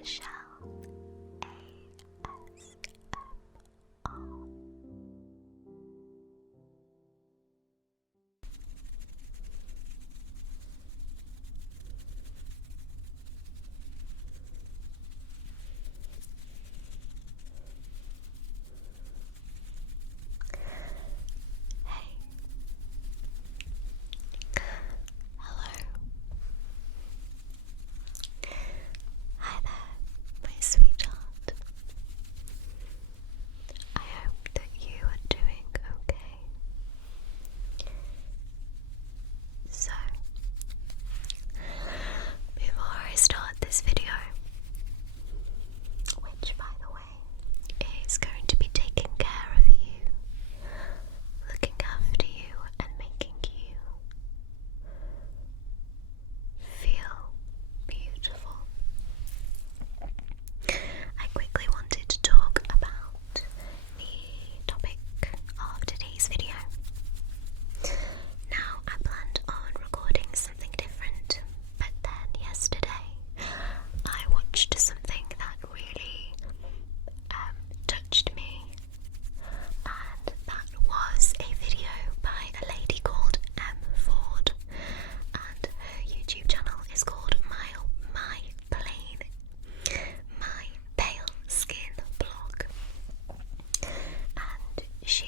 Michelle ASMR. Hey. Hello. Hi there, my sweetheart. I hope that you are doing okay. So, before I start this video, which by the way is going to be taking care of you, looking after you and making you feel beautiful, I quickly wanted to talk about the topic of today's video. Now, I planned on recording something different, but then yesterday I watched something that really touched me, and that was a video by a lady called M. Ford, and her YouTube channel is called My Pale Skin Blog, and she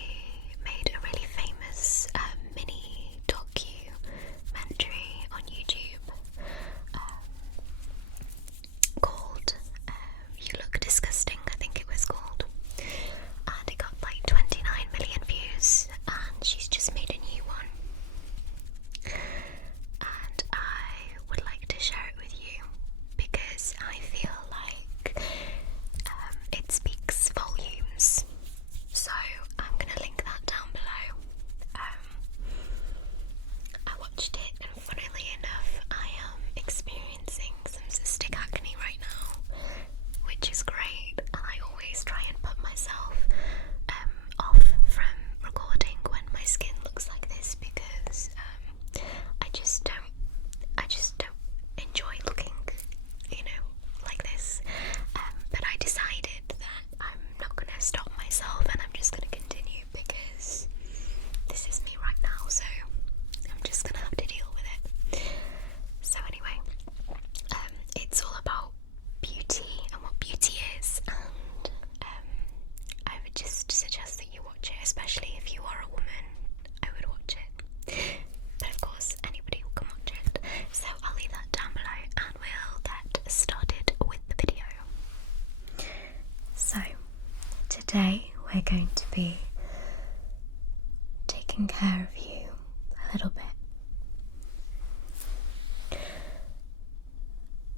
made a really famous mini documentary on YouTube called You Look Disgusting, I think it was called, and it got like 29 million views, and she's just made a new one, and I would like to share it with you because I feel like it speaks volumes. So I'm going to link that down below. I watched it, and funnily enough, I am experiencing some cystic acne right now, which is great, and I always try and put myself off from recording when my skin looks like this because I just don't enjoy looking, like this. But I decided that I'm not going to stop myself, and I'm just going to continue because this is me right now, so I'm just going to have to deal with it. So anyway, it's all about beauty and what beauty is, and I would just suggest that you watch it, especially if you are a woman. I would watch it, but of course anybody can watch it, so I'll leave that down below and we'll get started with the video. So today we're going to be taking care of you a little bit.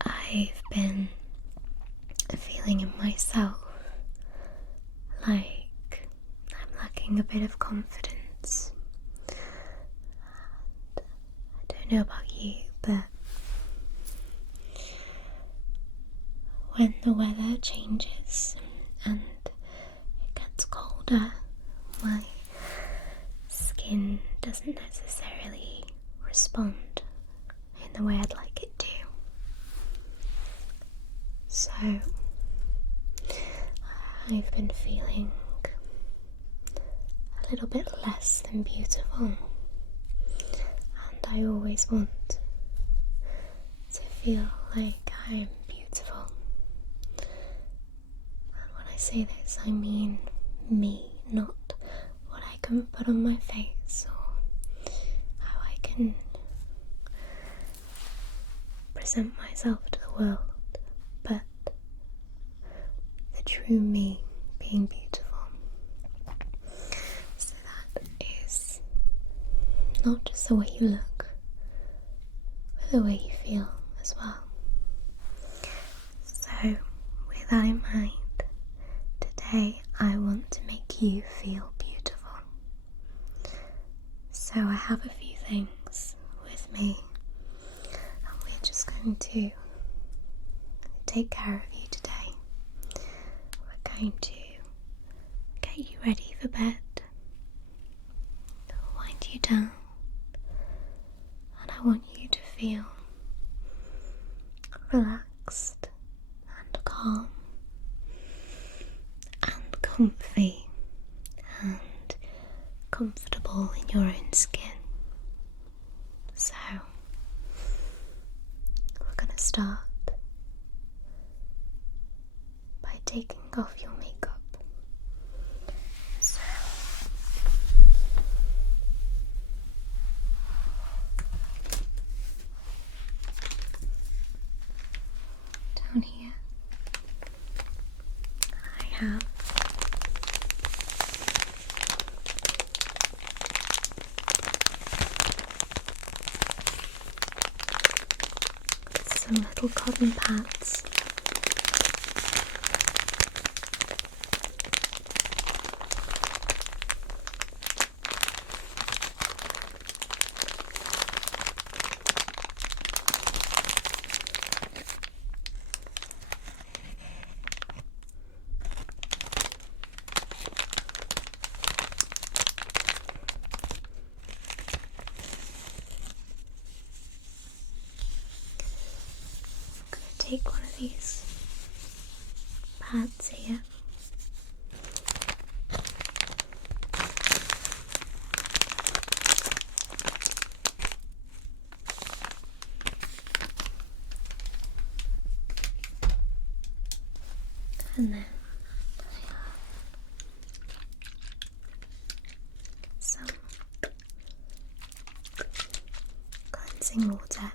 I've been feeling in myself like I'm lacking a bit of confidence. And I don't know about you, but when the weather changes and it gets colder, my skin doesn't necessarily respond in the way I'd like it to. So I've been feeling a little bit less than beautiful, and I always want to feel like I am beautiful. And when I say this, I mean me, not what I can put on my face or how I can present myself to the world, but the true me being beautiful. So that is not just the way you look, but the way you feel as well. So with that in mind, today I want to make you feel beautiful. So I have a few things with me, and we're just going to take care of you today. We're going to get you ready for bed, wind you down, and I want you to feel relaxed and comfy and comfortable in your own skin. So, we're going to start by taking off your makeup. So, down here I have some little cotton pads. Take one of these pads here and then I have some cleansing water.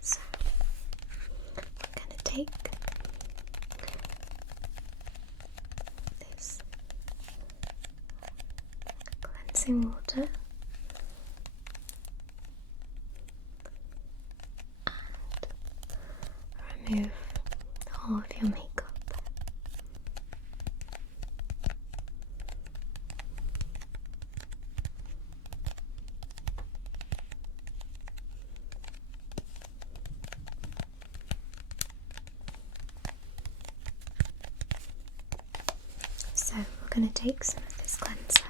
So I'm going to take this cleansing water and remove all of your makeup. So we're going to take some of this cleanser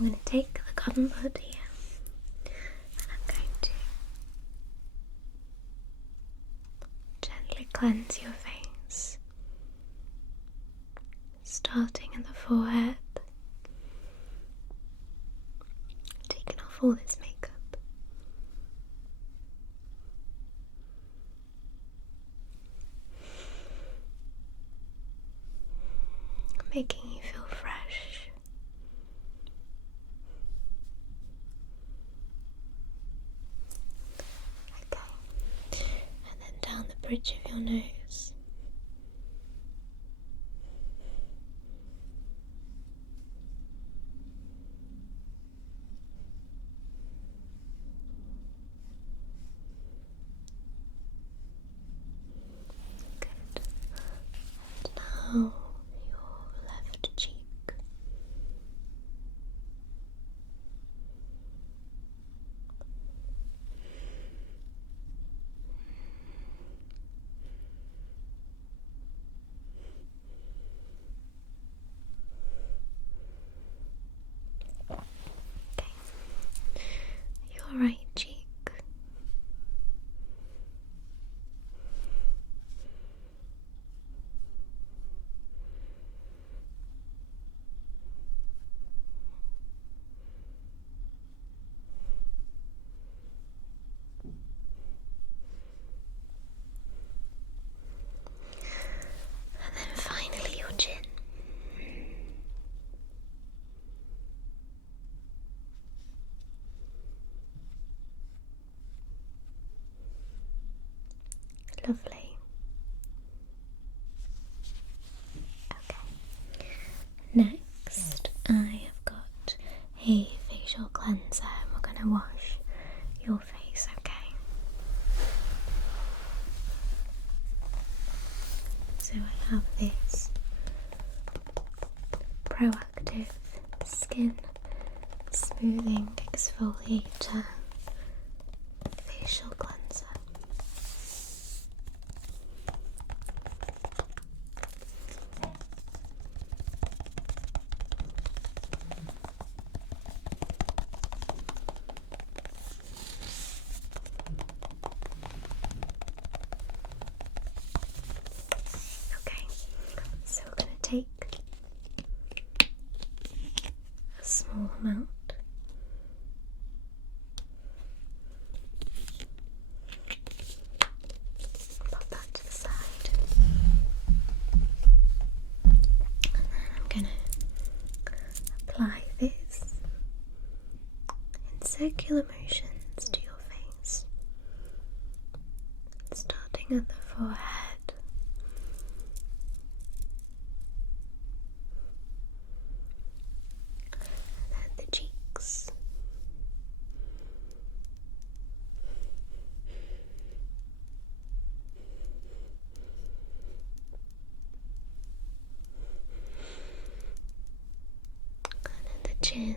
I'm going to take the cotton bud here and I'm going to gently cleanse your face, starting at the forehead, taking off all this makeup. Making you feel fresh. Okay, and then down the bridge of your nose. Good. And now your left cheek. Your right cheek. And then finally your chin. Lovely. Okay. So I have this proactive skin smoothing exfoliator facial cleanser. Okay, so we're going to take a small amount. Pop that to the side. And then I'm going to apply this in circular motions to your face, starting at the forehead. The cheeks, and then the chin,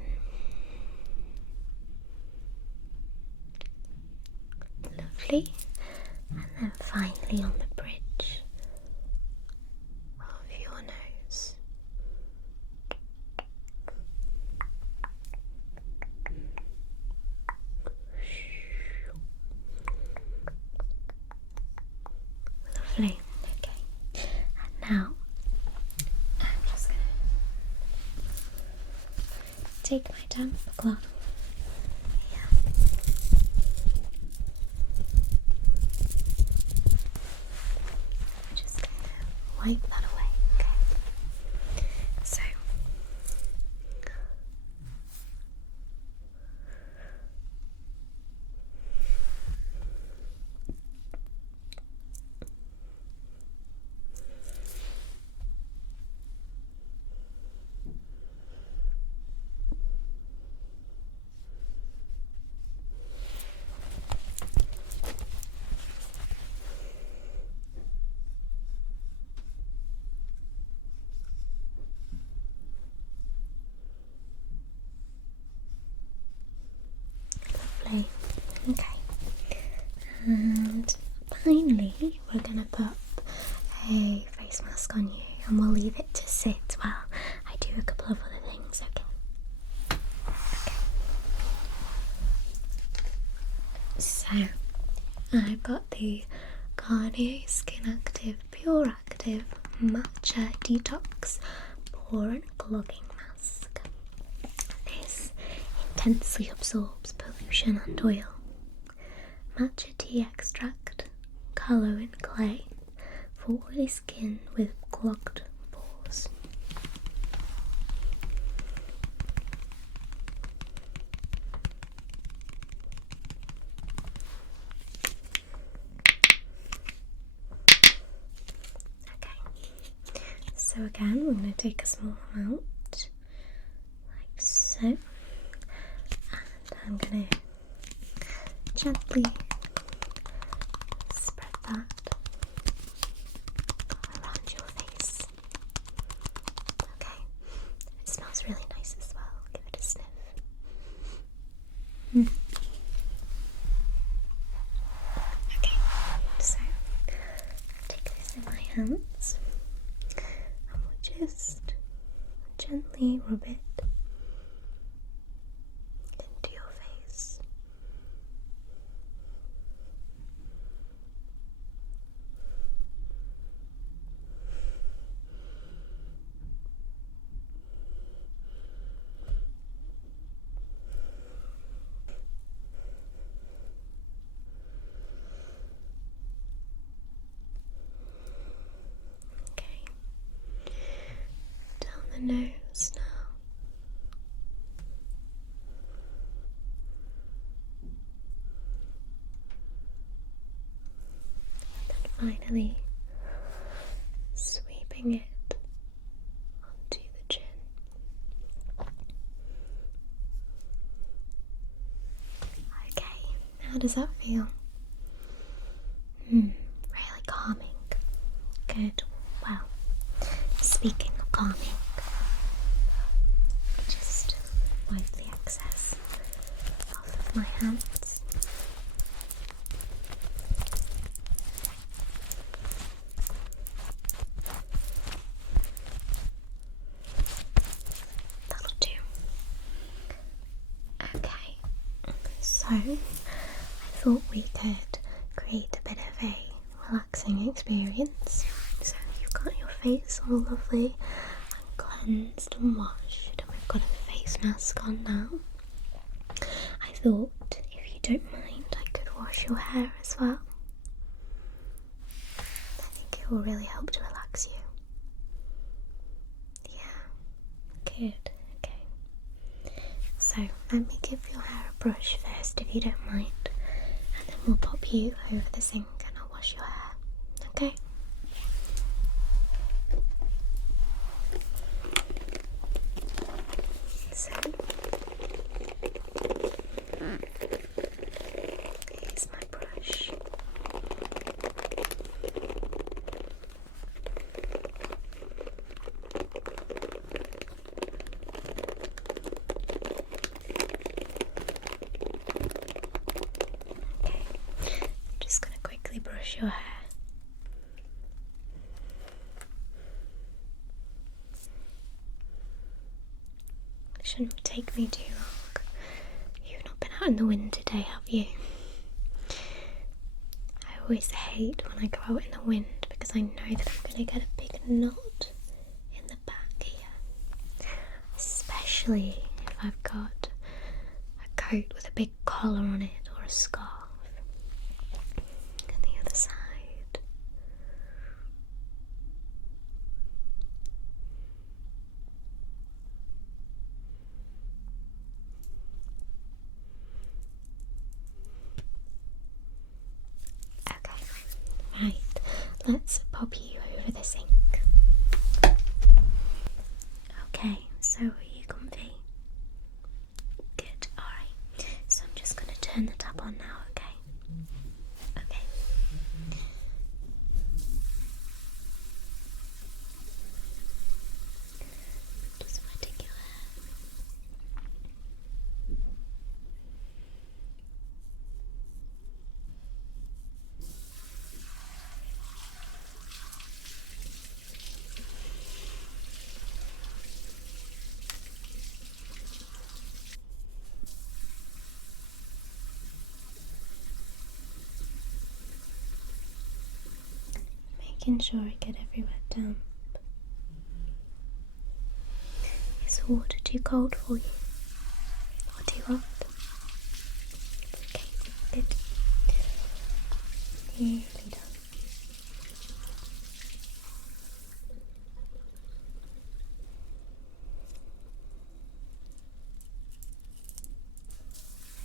lovely, and then finally on the bridge of your nose. Lovely. Okay. And now I'm just gonna take my damp cloth here. I'm just gonna wipe that away. Okay. So lovely. Okay. And finally, we're gonna put a face mask on you, and we'll leave it to sit while I do a couple of other things. Okay. So I've got the Garnier Skin Active Pure Active Matcha Detox Pore and Clogging Mask. This intensely absorbs pollution and oil. Matcha tea extract, colour and clay for oily skin with clogged pores. Okay, so again we're going to take a small amount like so, and I'm going to gently spread that around your face. Okay, it smells really nice as well. Give it a sniff. Okay, so take this in my hands and we'll just gently rub it into your face. Okay, down the nose now. And finally sweeping it onto the chin. Okay, how does that feel? Really calming. Good. Well, speaking of calming, just wipe the excess off of my hands. That'll do. Okay, so I thought we could create a bit of a relaxing experience. So you've got your face all lovely and cleansed and washed, and we've got a face mask on now. I thought, if you don't mind, I could wash your hair as well. I think it will really help to relax you. Yeah, good, okay. So let me give your hair a brush first, if you don't mind, and then we'll pop you over the sink and I'll wash your hair, okay? So, here's my brush. Okay, I'm just going to quickly brush your hair. Shouldn't take me too long. You've not been out in the wind today, have you? I always hate when I go out in the wind because I know that I'm going to get a big knot in the back here. Especially if I've got a coat with a big collar on it or a scarf. And the other side. Right, let's pop you over the sink. Okay, so are you comfy? Good, alright. So I'm just going to turn the tap on now, okay? Okay. Just wetting your hair. Making sure I get everywhere damp. Is the water too cold for you? Or too hot? Okay, good. Nearly done.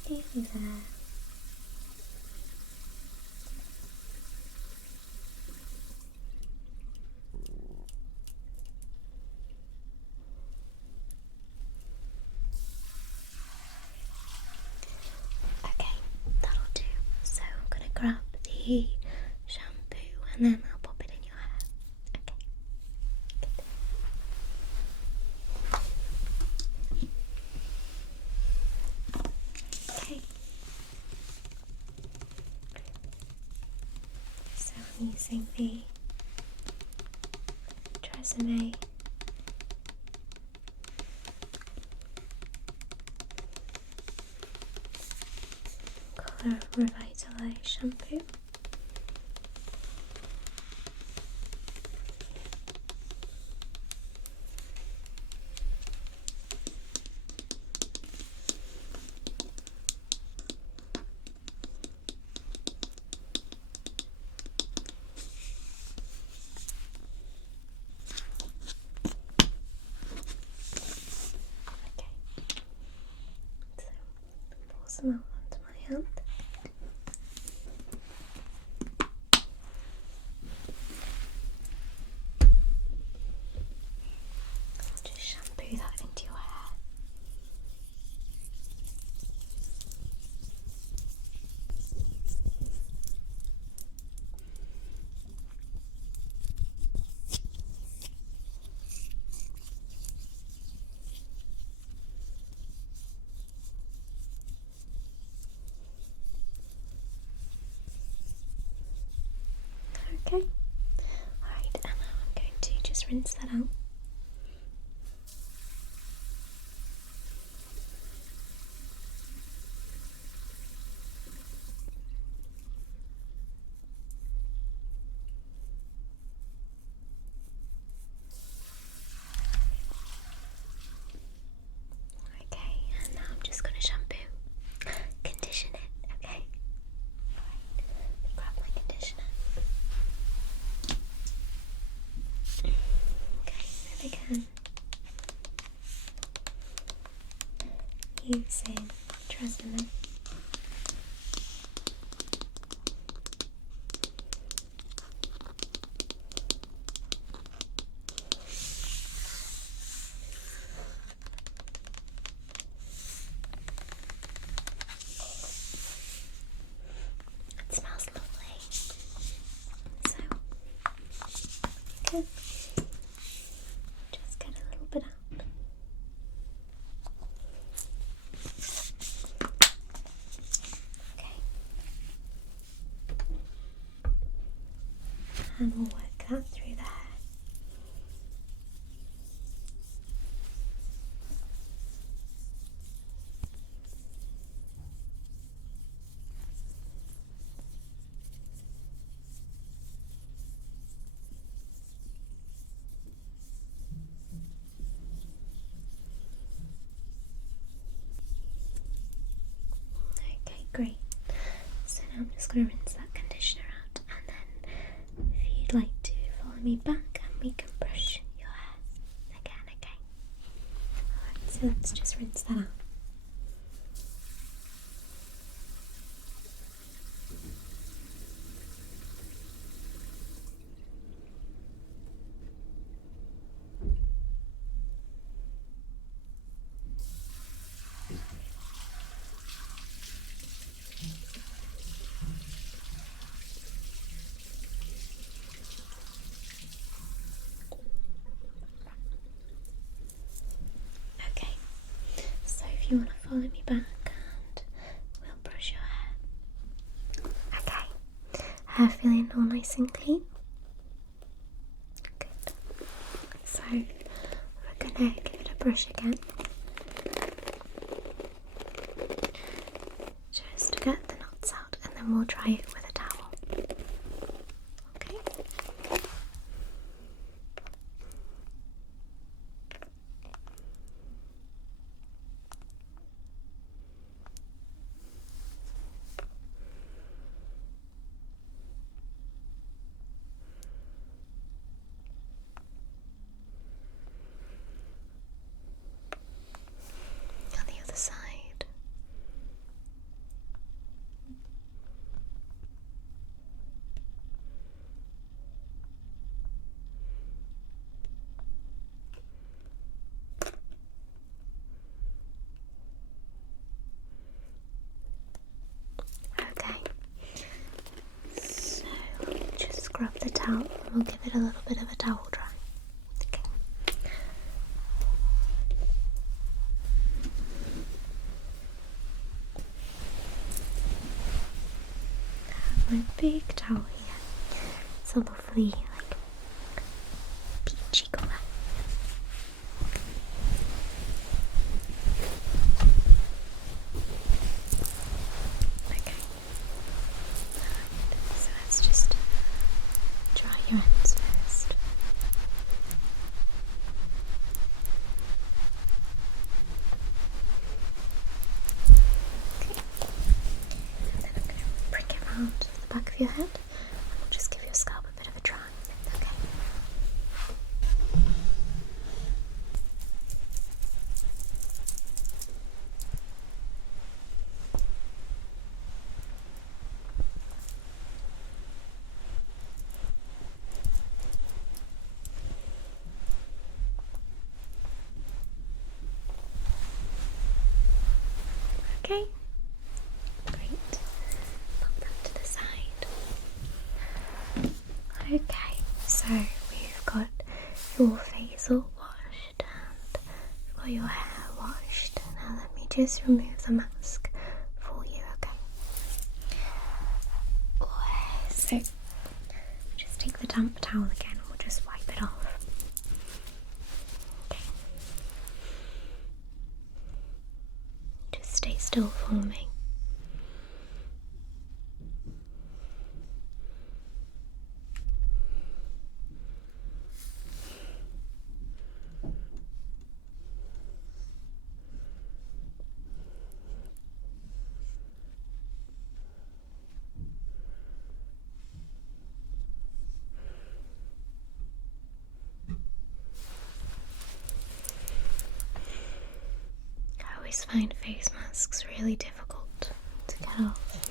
Nearly there. Okay, that'll do. So I'm gonna grab the shampoo and then I'll pop it in your hair. Okay. Good. Okay. So I'm using the Tresemme Color Revitalize shampoo. Some out onto my hand. Okay. Alright, and now I'm going to just rinse that out. Okay, and now I'm just going to shampoo, condition it, okay? Alright, let me grab my conditioner. Okay, there we go. Using Tresemme. It smells lovely. So, good. Just get a little bit out. Okay. And we'll work that through there. Okay, great. So now I'm just going to rinse that conditioner out, and then if you'd like to follow me back and we can brush your hair again, okay? Alright, so let's just rinse that out. Okay, so if you want to follow me back and we'll brush your hair. Okay, hair feeling all nice and clean? Good. So we're going to give it a brush again. Just to get the knots out, and then we'll dry it with a towel. Okay? On the other side. Okay, so just scrub the towel and we'll give it a little bit of a towel dry. Okay. I have my big towel here. It's a lovely, like, peachy colour. Okay. Alright, so let's just dry your ends first. Okay. And then I'm going to bring it around the back of your head and we'll just give your scalp a bit of a dry. Okay. Okay, great. Pop that to the side. Okay, so we've got your face all washed and we've got your hair washed. Now let me just remove the mask for you, okay? So, just take the damp towel again and we'll just wipe it off. Okay. Just stay still for me. I always find face masks really difficult to get off.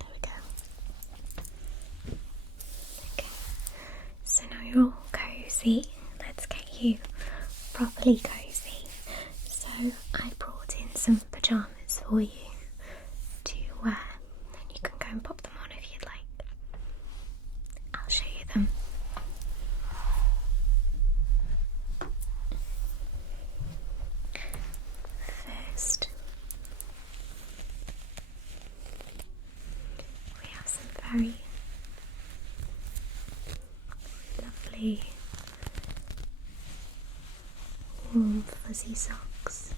There we go. Okay, so now you're all cozy. Let's get you properly cozy. So I brought in some pyjamas for you to wear, and you can go and pop them on if you'd like. I'll show you them. First, we have some very lovely warm fuzzy socks.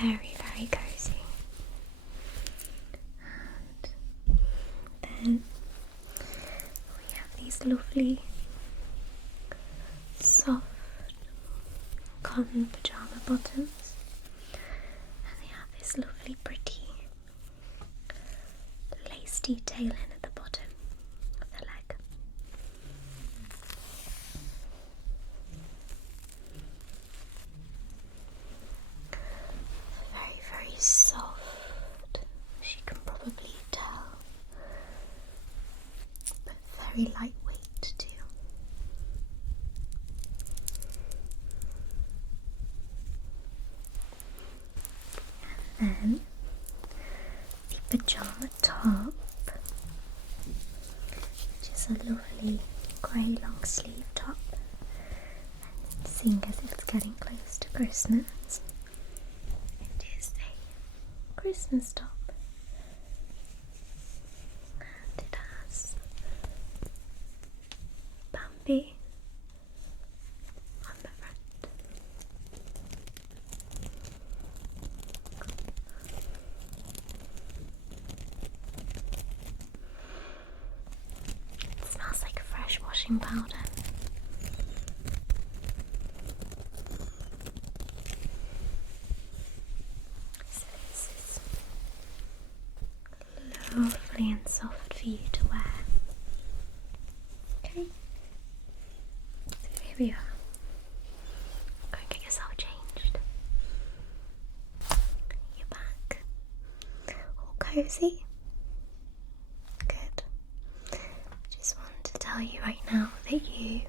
Very, very cozy. And then we have these lovely soft cotton pyjama bottoms, and they have this lovely pretty lace detailing at the bottom of the leg. Very, very soft, as you can probably tell, but very lightweight too. And then the pyjama top, which is a lovely grey long sleeve top, and seeing as it's getting close to Christmas, it is a Christmas top, and it has Bambi on the front. It smells like fresh washing powder. So this is lovely and soft for you to wear. Okay, so here we are. Go and get yourself changed. You're back. All cozy? Good. I just want to tell you right now that you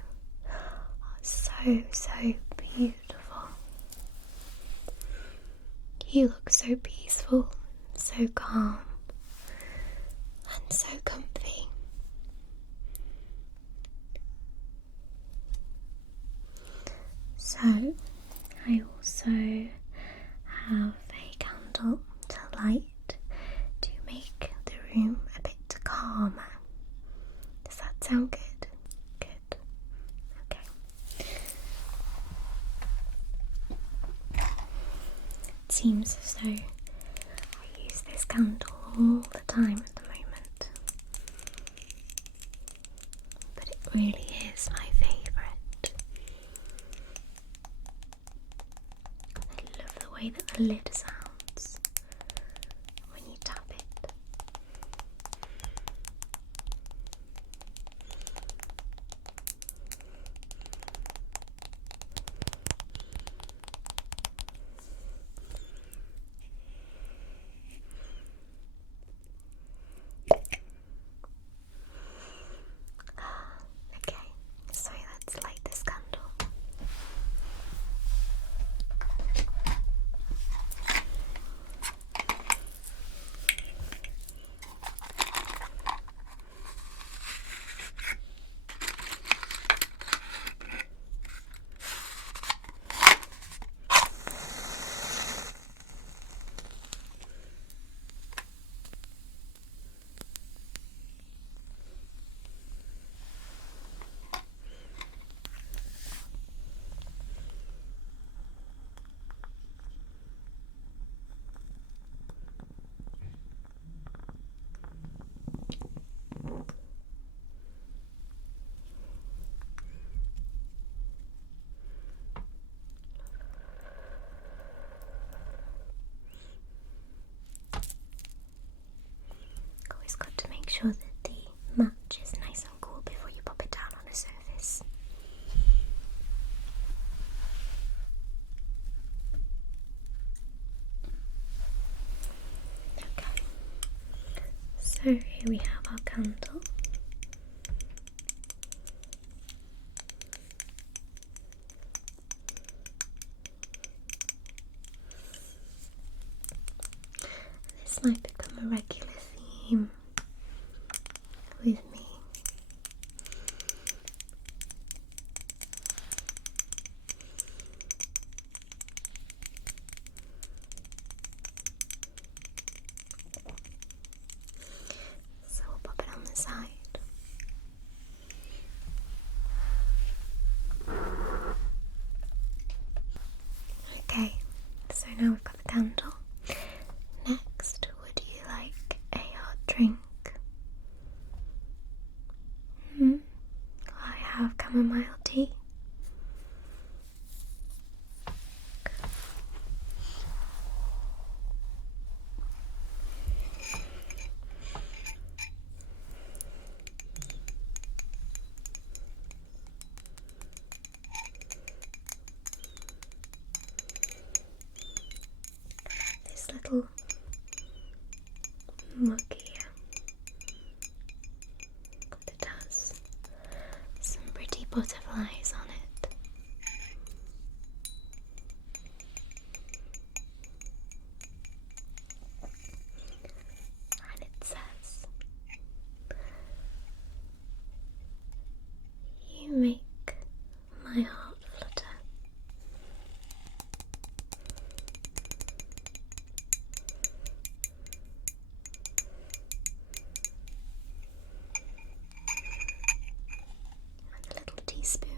are so, so beautiful. You look so peaceful, so calm, and so comfy. So, I also have a candle to light to make the room a bit calmer. Does that sound good? Good. Okay. It seems as though I use this candle all the time at the moment, but it really is my favourite. I love the way that the lid sounds when you tap it. here we have our candle. This might become a regular theme with me. So we'll pop it on the side. Okay, so now we've got the candle. Next, would you like a hot drink? I have chamomile tea. This little mug here that has some pretty butterflies on it. And it says, "You make my heart flutter." And a little teaspoon.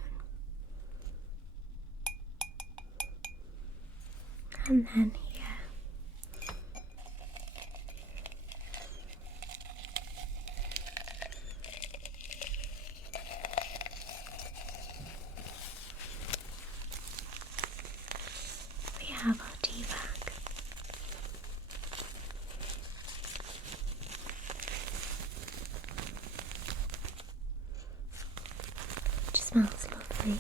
And then here we have our tea bag. Which smells lovely.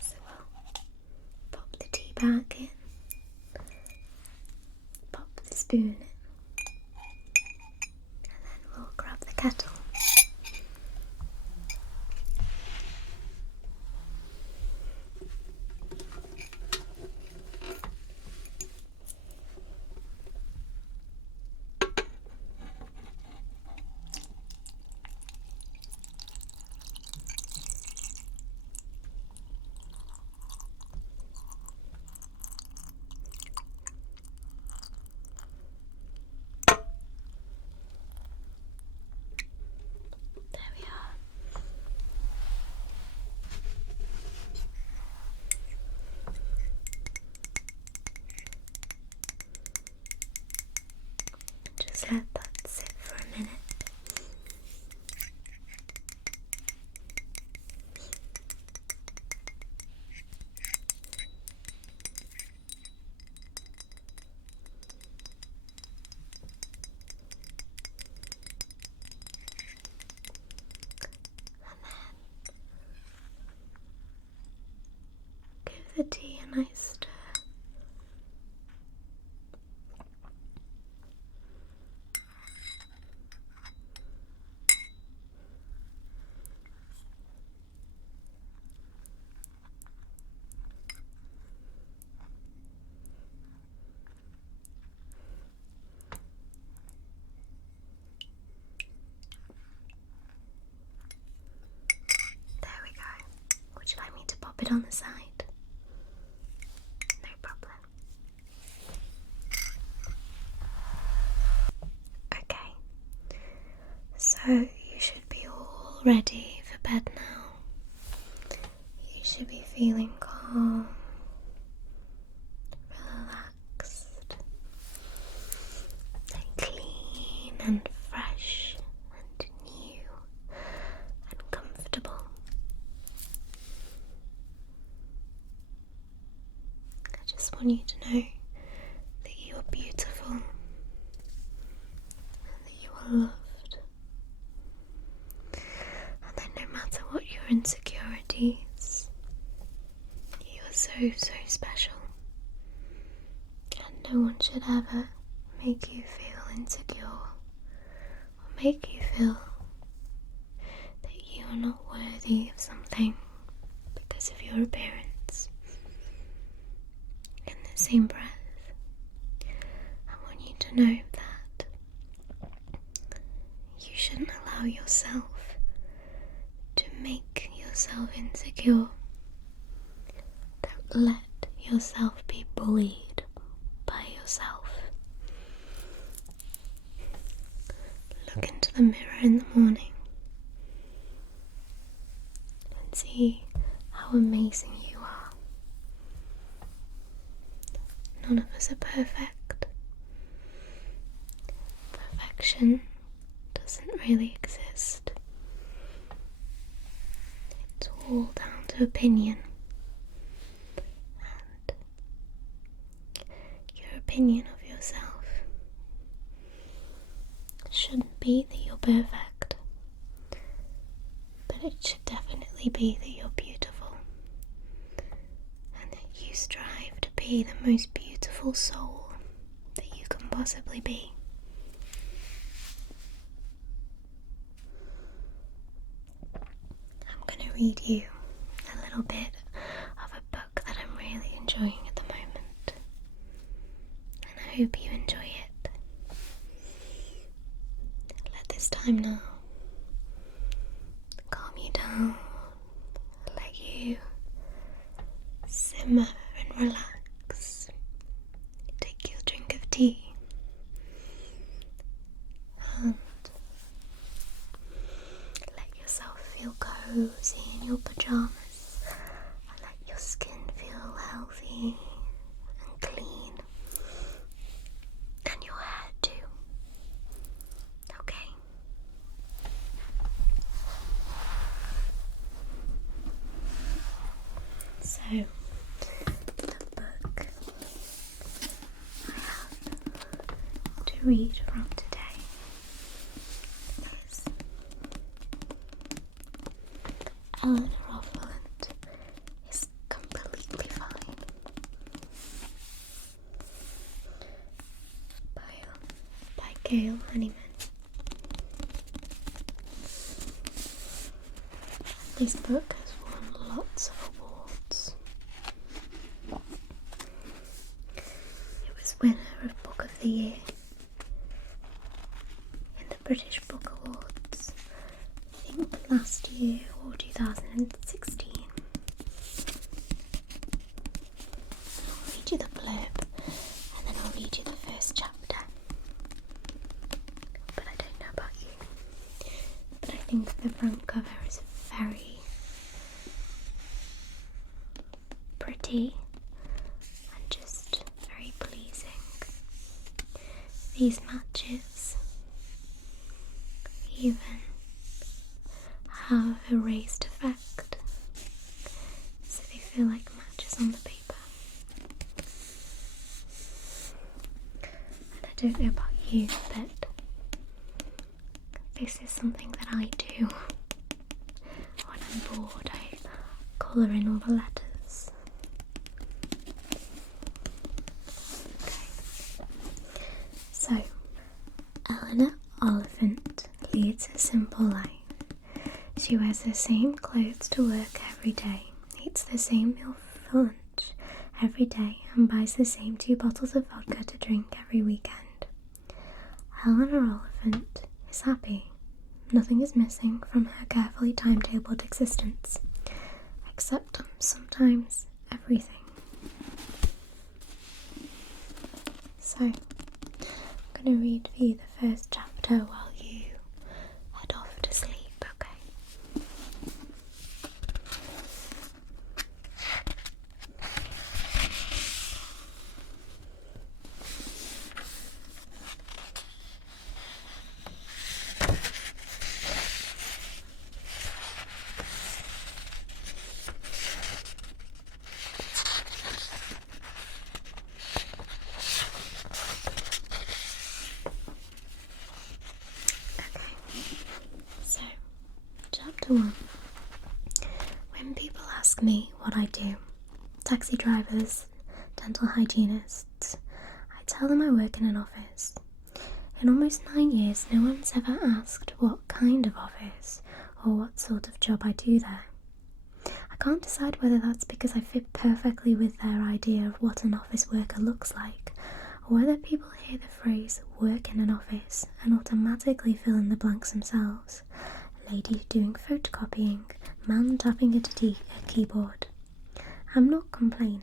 So we'll pop the tea bag in, pop the spoon in, and then we'll grab the kettle. There we are. Just let that sit for a minute. Give the tea a nice stir. There we go. Would you like me to pop it on the side? No problem. Okay, so you should be all ready for bed now. You should be feeling calm, relaxed, want you to know that you are beautiful and that you are loved, and that no matter what your insecurities, you are so, so special, and no one should ever make you feel insecure or make you feel that you are not worthy of something because of your appearance. In the same breath, I want you to know that you shouldn't allow yourself to make yourself insecure. Don't let yourself be bullied by yourself. Look into the mirror in the morning and see how amazing you are. None of us are perfect. Perfection doesn't really exist. It's all down to opinion. And your opinion of yourself shouldn't be that you're perfect, but it should definitely be that you're beautiful, and that you strive to be the most beautiful soul that you can possibly be. I'm going to read you a little bit of a book that I'm really enjoying at the moment, and I hope you enjoy it. Let this time now calm you down, let you simmer and relax. Take your drink of tea and let yourself feel cozy in your pajamas, and let your skin feel healthy and clean, and your hair too. Okay? So, the book I have to read from today is Eleanor Offland is Completely Fine by Gail Honeyman. This book has won lots of awards. It was winner of Book of the Year in the British Book Awards, I think last year or 2016. I'll read you the blurb and then I'll read you the first chapter. But I don't know about you, but I think the front cover is very pretty and just very pleasing. These matches even have a raised effect, so they feel like matches on the paper. And I don't know about you, but this is something that I do when I'm bored. I colour in all the letters. Okay. So, Eleanor Oliphant leads a simple life. She wears the same clothes to work every day, eats the same meal for lunch every day, and buys the same 2 bottles of vodka to drink every weekend. Eleanor Oliphant is happy. Nothing is missing from her carefully timetabled existence, except sometimes everything. So, I'm going to read for you the first chapter while you head off to sleep, okay? Chapter 1. When people ask me what I do, taxi drivers, dental hygienists, I tell them I work in an office. In almost 9 years, no one's ever asked what kind of office or what sort of job I do there. I can't decide whether that's because I fit perfectly with their idea of what an office worker looks like, or whether people hear the phrase work in an office and automatically fill in the blanks themselves. Lady doing photocopying, man tapping at a keyboard. I'm not complaining.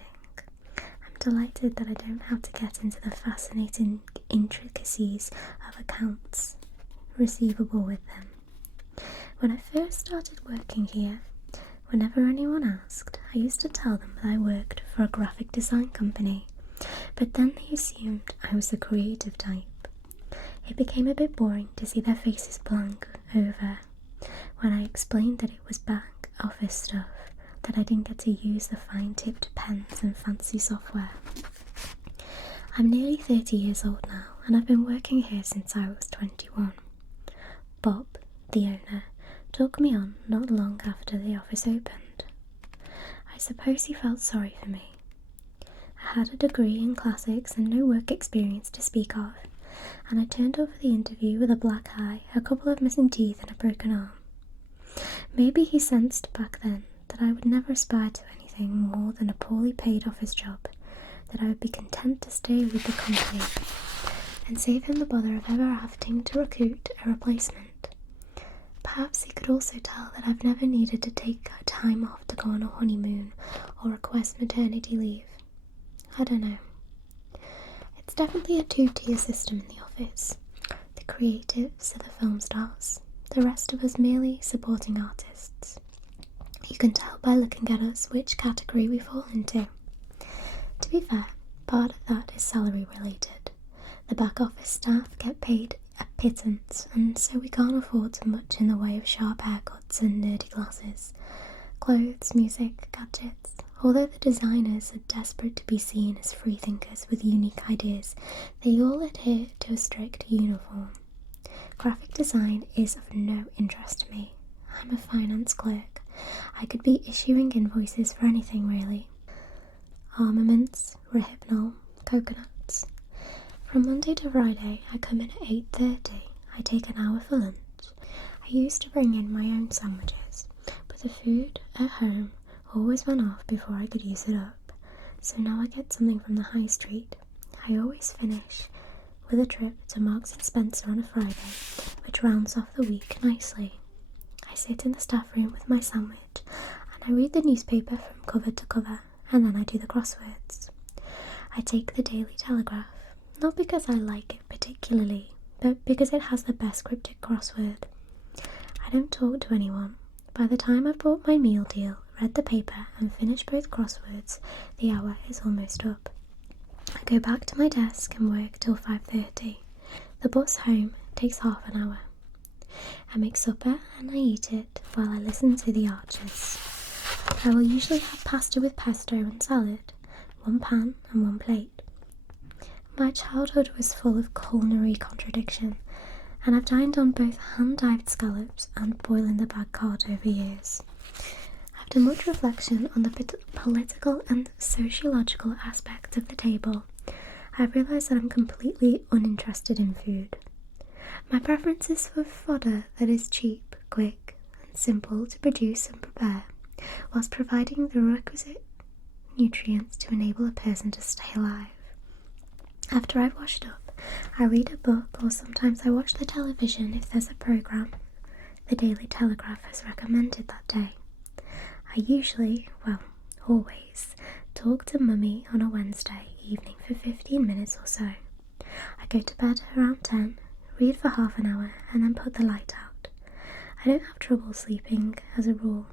I'm delighted that I don't have to get into the fascinating intricacies of accounts receivable with them. When I first started working here, whenever anyone asked, I used to tell them that I worked for a graphic design company, but then they assumed I was the creative type. It became a bit boring to see their faces blank over when I explained that it was back office stuff, that I didn't get to use the fine-tipped pens and fancy software. I'm nearly 30 years old now, and I've been working here since I was 21. Bob, the owner, took me on not long after the office opened. I suppose he felt sorry for me. I had a degree in classics and no work experience to speak of, and I turned over the interview with a black eye, a couple of missing teeth and a broken arm. Maybe he sensed back then that I would never aspire to anything more than a poorly paid office job, that I would be content to stay with the company and save him the bother of ever having to recruit a replacement. Perhaps he could also tell that I've never needed to take time off to go on a honeymoon or request maternity leave. I don't know. It's definitely a two-tier system in the office. The creatives are the film stars, the rest of us merely supporting artists. You can tell by looking at us which category we fall into. To be fair, part of that is salary related. The back office staff get paid a pittance, and so we can't afford much in the way of sharp haircuts and nerdy glasses, clothes, music, gadgets. Although the designers are desperate to be seen as freethinkers with unique ideas, they all adhere to a strict uniform. Graphic design is of no interest to me. I'm a finance clerk. I could be issuing invoices for anything really. Armaments, Rohypnol, coconuts. From Monday to Friday, I come in at 8:30. I take an hour for lunch. I used to bring in my own sandwiches, but the food at home always went off before I could use it up, so now I get something from the high street. I always finish with a trip to Marks and Spencer on a Friday, which rounds off the week nicely. I sit in the staff room with my sandwich, and I read the newspaper from cover to cover, and then I do the crosswords. I take the Daily Telegraph, not because I like it particularly, but because it has the best cryptic crossword. I don't talk to anyone. By the time I've bought my meal deal, read the paper, and finished both crosswords, the hour is almost up. I go back to my desk and work till 5:30. The bus home takes half an hour. I make supper and I eat it while I listen to the Archers. I will usually have pasta with pesto and salad, one pan and one plate. My childhood was full of culinary contradiction, and I've dined on both hand-dyed scallops and boiling the bag cod over years. After much reflection on the political and sociological aspects of the table, I've realised that I'm completely uninterested in food. My preference is for fodder that is cheap, quick, and simple to produce and prepare, whilst providing the requisite nutrients to enable a person to stay alive. After I've washed up, I read a book, or sometimes I watch the television if there's a programme the Daily Telegraph has recommended that day. I usually, always, talk to Mummy on a Wednesday evening for 15 minutes or so. I go to bed around 10, read for half an hour, and then put the light out. I don't have trouble sleeping, as a rule.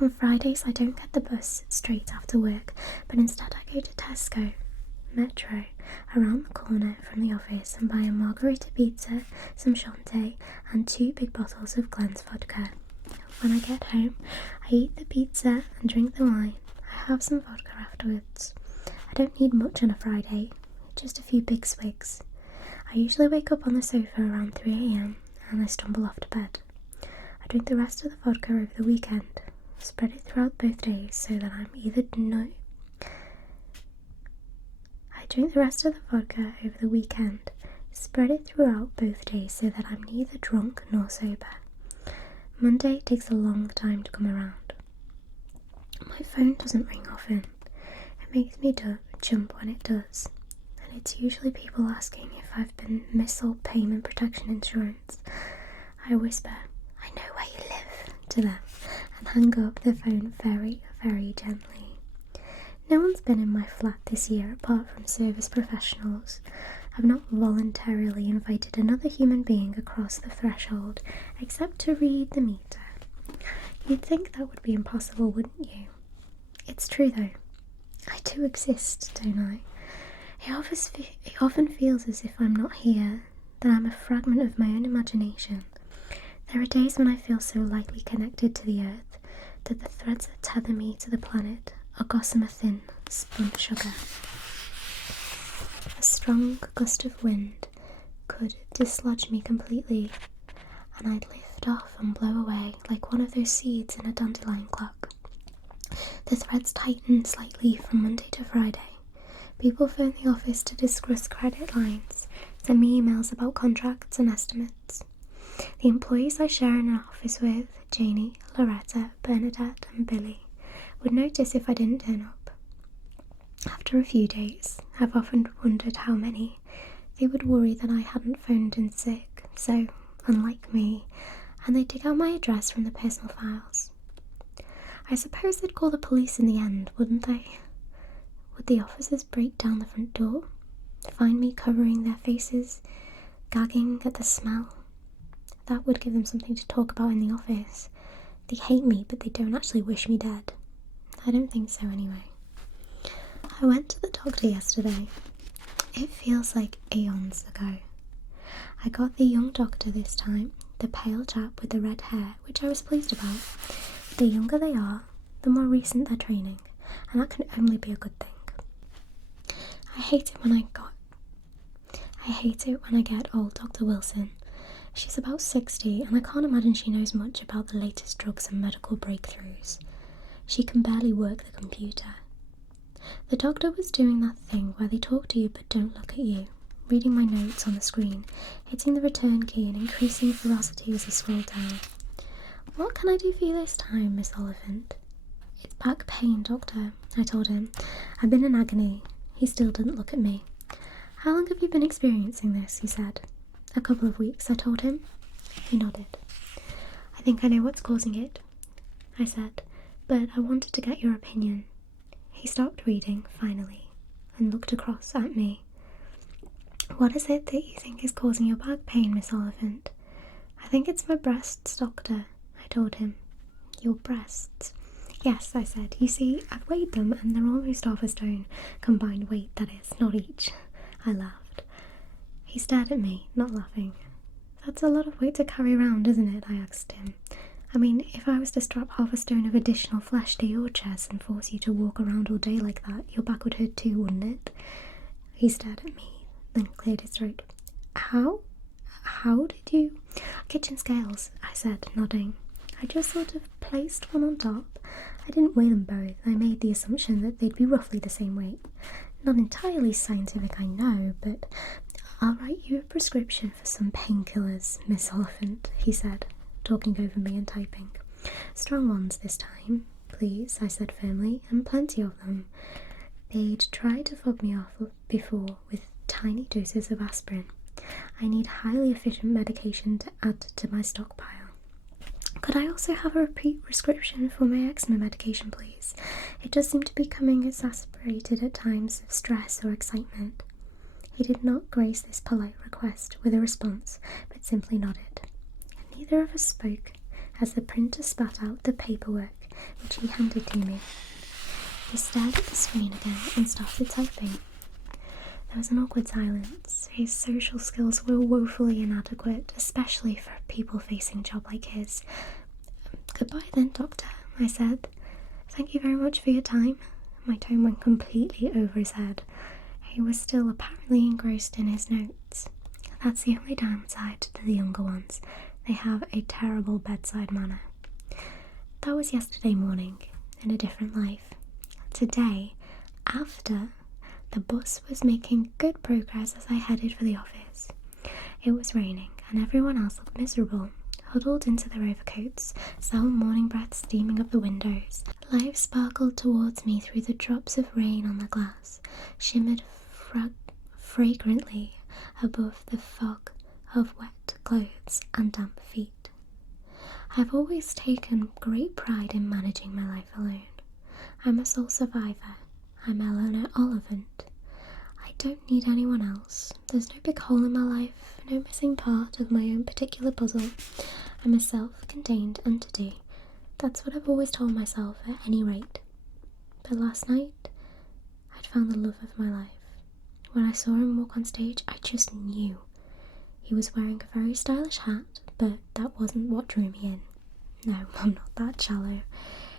On Fridays, I don't get the bus straight after work, but instead I go to Tesco, Metro, around the corner from the office, and buy a margarita pizza, some Shantae, and 2 big bottles of Glen's vodka. When I get home, I eat the pizza and drink the wine. I have some vodka afterwards. I don't need much on a Friday, just a few big swigs. I usually wake up on the sofa around 3 a.m. and I stumble off to bed. I drink the rest of the vodka over the weekend, spread it throughout both days so that I'm either no. I drink the rest of the vodka over the weekend, spread it throughout both days so that I'm neither drunk nor sober. Monday takes a long time to come around. My phone doesn't ring often. It makes me jump when it does. And it's usually people asking if I've been mis-sold payment protection insurance. I whisper, "I know where you live," to them and hang up the phone very, very gently. No one's been in my flat this year apart from service professionals. I've not voluntarily invited another human being across the threshold except to read the meter. You'd think that would be impossible, wouldn't you? It's true though. I do exist, don't I? It often feels as if I'm not here, that I'm a fragment of my own imagination. There are days when I feel so lightly connected to the earth that the threads that tether me to the planet are gossamer thin, spun sugar. A strong gust of wind could dislodge me completely, and I'd lift off and blow away like one of those seeds in a dandelion clock. The threads tighten slightly from Monday to Friday. People phone the office to discuss credit lines, send me emails about contracts and estimates. The employees I share in an office with, Janie, Loretta, Bernadette and Billy, would notice if I didn't turn up. After a few days, I've often wondered how many, they would worry that I hadn't phoned in sick, so, unlike me, and they'd dig out my address from the personal files. I suppose they'd call the police in the end, wouldn't they? Would the officers break down the front door, find me covering their faces, gagging at the smell? That would give them something to talk about in the office. They hate me, but they don't actually wish me dead. I don't think so anyway. I went to the doctor yesterday. It feels like aeons ago. I got the young doctor this time, the pale chap with the red hair, which I was pleased about. The younger they are, the more recent their training, and that can only be a good thing. I hate it when I get old Dr. Wilson. She's about 60, and I can't imagine she knows much about the latest drugs and medical breakthroughs. She can barely work the computer. The doctor was doing that thing where they talk to you but don't look at you, reading my notes on the screen, hitting the return key and increasing ferocity as I scroll down. "What can I do for you this time, Miss Oliphant?" "It's back pain, doctor," I told him. "I've been in agony." He still didn't look at me. "How long have you been experiencing this?" he said. "A couple of weeks," I told him. He nodded. "I think I know what's causing it," I said, "but I wanted to get your opinion." He stopped reading, finally, and looked across at me. "What is it that you think is causing your back pain, Miss Oliphant?" "I think it's my breasts, doctor," I told him. "Your breasts?" "Yes," I said. "You see, I've weighed them, and they're almost half a stone. Combined weight, that is, not each." I laughed. He stared at me, not laughing. "That's a lot of weight to carry around, isn't it?" I asked him. "I mean, if I was to strap half a stone of additional flesh to your chest and force you to walk around all day like that, your back would hurt too, wouldn't it?" He stared at me, then cleared his throat. How did you—" "Kitchen scales," I said, nodding. "I just sort of placed one on top. I didn't weigh them both. I made the assumption that they'd be roughly the same weight. Not entirely scientific, I know, but I'll write you a prescription for some painkillers, Miss Oliphant," he said, talking over me and typing. "Strong ones this time, please," I said firmly, "and plenty of them. They'd tried to fob me off before with tiny doses of aspirin. I need highly efficient medication to add to my stockpile. Could I also have a repeat prescription for my eczema medication, please? It does seem to be becoming exacerbated at times of stress or excitement." He did not grace this polite request with a response, but simply nodded. And neither of us spoke as the printer spat out the paperwork which he handed to me. He stared at the screen again and started typing. There was an awkward silence. His social skills were woefully inadequate, especially for a people-facing job like his. "Goodbye then, doctor," I said. "Thank you very much for your time." My tone went completely over his head. He was still apparently engrossed in his notes. That's the only downside to the younger ones. they have a terrible bedside manner. That was yesterday morning, in a different life. Today, after the bus was making good progress as I headed for the office, it was raining and everyone else looked miserable, huddled into their overcoats, some morning breath steaming up the windows. Life sparkled towards me through the drops of rain on the glass, shimmered fragrantly above the fog of wet clothes and damp feet. I've always taken great pride in managing my life alone. I'm a sole survivor. I'm Eleanor Oliphant. I don't need anyone else. There's no big hole in my life, no missing part of my own particular puzzle. I'm a self-contained entity. That's what I've always told myself at any rate. But last night, I'd found the love of my life. When I saw him walk on stage, I just knew. He was wearing a very stylish hat, but that wasn't what drew me in. No, I'm not that shallow.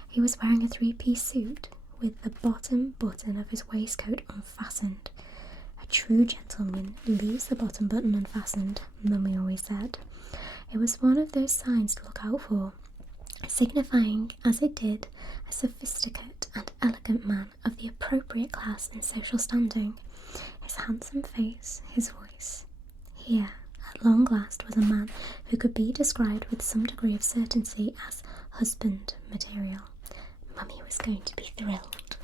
He was wearing a three-piece suit with the bottom button of his waistcoat unfastened. A true gentleman leaves the bottom button unfastened, Mummy always said. It was one of those signs to look out for, signifying, as it did, a sophisticate and elegant man of the appropriate class and social standing. His handsome face, his voice. Here, at long last, was a man who could be described with some degree of certainty as husband material. Mummy was going to be thrilled.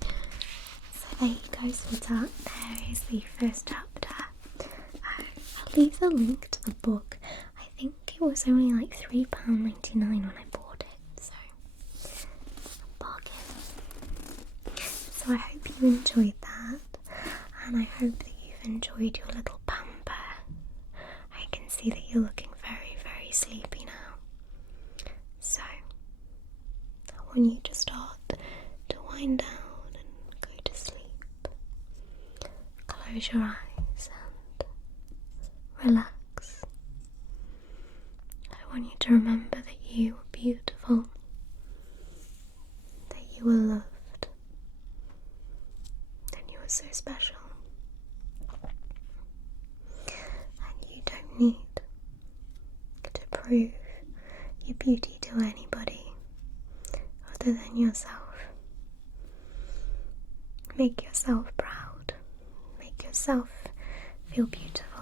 So there you go, sweetheart. There is the first chapter. I'll leave the link to the book. I think it was only like £3.99 when I bought it, so bargain. So I hope you enjoyed that, and I hope that you've enjoyed your little pamper. I can see that you're looking very, very sleepy now. So I want you to start to wind down and go to sleep. Close your eyes and relax. I want you to remember that you are beautiful, that you are loved, and you are so special. And you don't need to prove your beauty to anybody other than yourself. Make yourself proud. Make yourself feel beautiful.